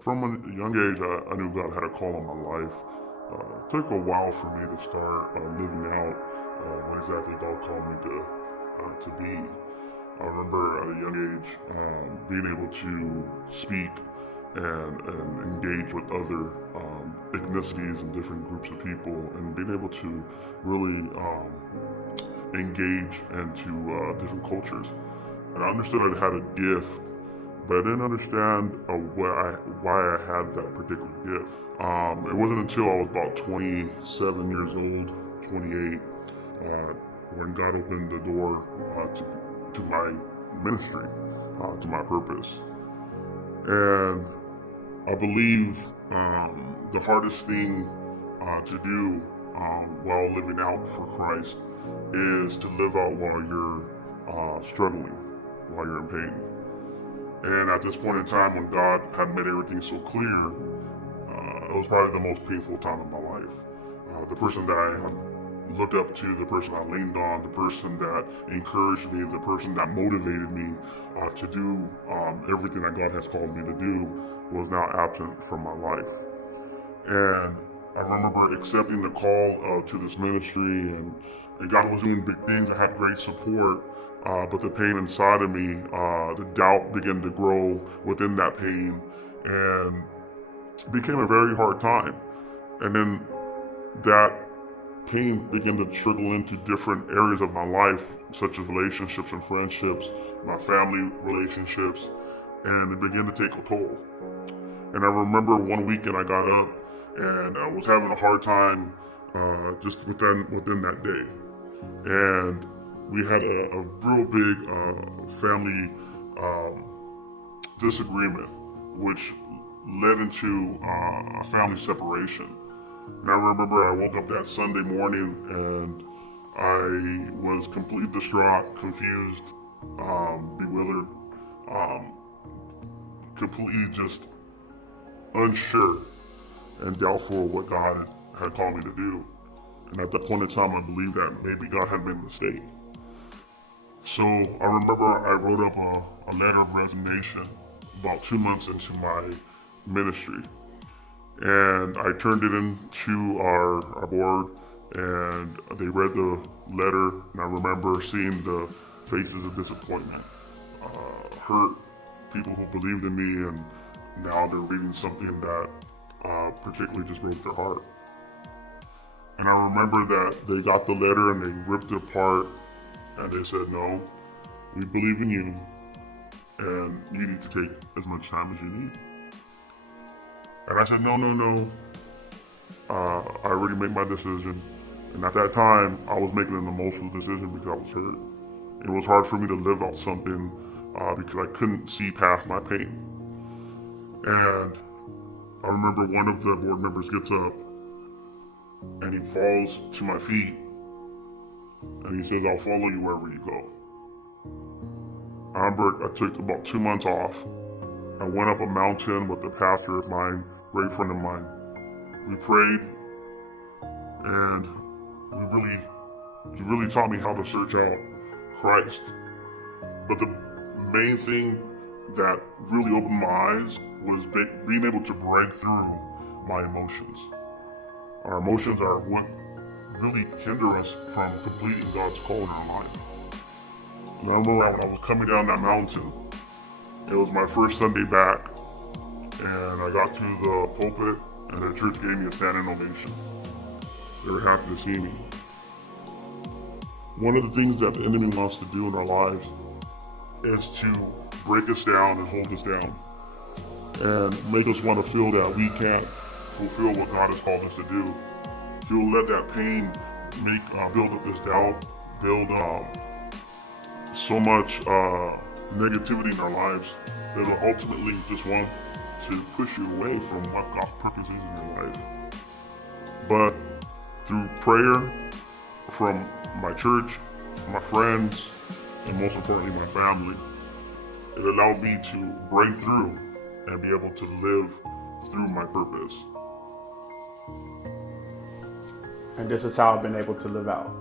From a young age, I knew God had a call on my life. It took a while for me to start living out what exactly God called me to be. I remember at a young age being able to speak and engage with other ethnicities and different groups of people, and being able to really engage into different cultures. And I understood I had a gift, but I didn't understand why I had that particular gift. It wasn't until I was about 27 years old, 28, when God opened the door to my ministry, to my purpose. And I believe the hardest thing to do while living out for Christ is to live out while you're struggling, while you're in pain. And at this point in time, when God had made everything so clear, it was probably the most painful time of my life. The person that I looked up to, the person I leaned on, the person that encouraged me, the person that motivated me to do everything that God has called me to do was now absent from my life. And I remember accepting the call to this ministry, and God was doing big things. I had great support, but the pain inside of me, the doubt began to grow within that pain, and it became a very hard time. And then that pain began to trickle into different areas of my life, such as relationships and friendships, my family relationships, and it began to take a toll. And I remember one weekend I got up and I was having a hard time just within that day. And we had a real big family disagreement, which led into a family separation. And I remember I woke up that Sunday morning and I was completely distraught, confused, bewildered, completely just unsure and doubtful of what God had called me to do. And at that point in time, I believed that maybe God had made a mistake. So I remember I wrote up a letter of resignation about 2 months into my ministry. And I turned it into our board, and they read the letter, and I remember seeing the faces of disappointment, hurt, people who believed in me, and now they're reading something that particularly just broke their heart. And I remember that they got the letter and they ripped it apart, and they said, "No, we believe in you, and you need to take as much time as you need." And I said, no. I already made my decision. And at that time, I was making an emotional decision because I was hurt. It was hard for me to live out something because I couldn't see past my pain. And I remember one of the board members gets up and he falls to my feet and he says, "I'll follow you wherever you go." I remember I took about 2 months off. I went up a mountain with a pastor of mine, great friend of mine. We prayed, and he really taught me how to search out Christ. But the main thing that really opened my eyes was being able to break through my emotions. Our emotions are what really hinder us from completing God's call in our life. And I remember when I was coming down that mountain, it was my first Sunday back, and I got to the pulpit, and the church gave me a standing ovation. They were happy to see me. One of the things that the enemy wants to do in our lives is to break us down and hold us down, and make us want to feel that we can't fulfill what God has called us to do. He'll let that pain build up this doubt, build so much negativity in our lives that will ultimately just want to push you away from what God's purpose is in your life. But through prayer from my church, my friends, and most importantly my family, it allowed me to break through and be able to live through my purpose. And this is how I've been able to live out.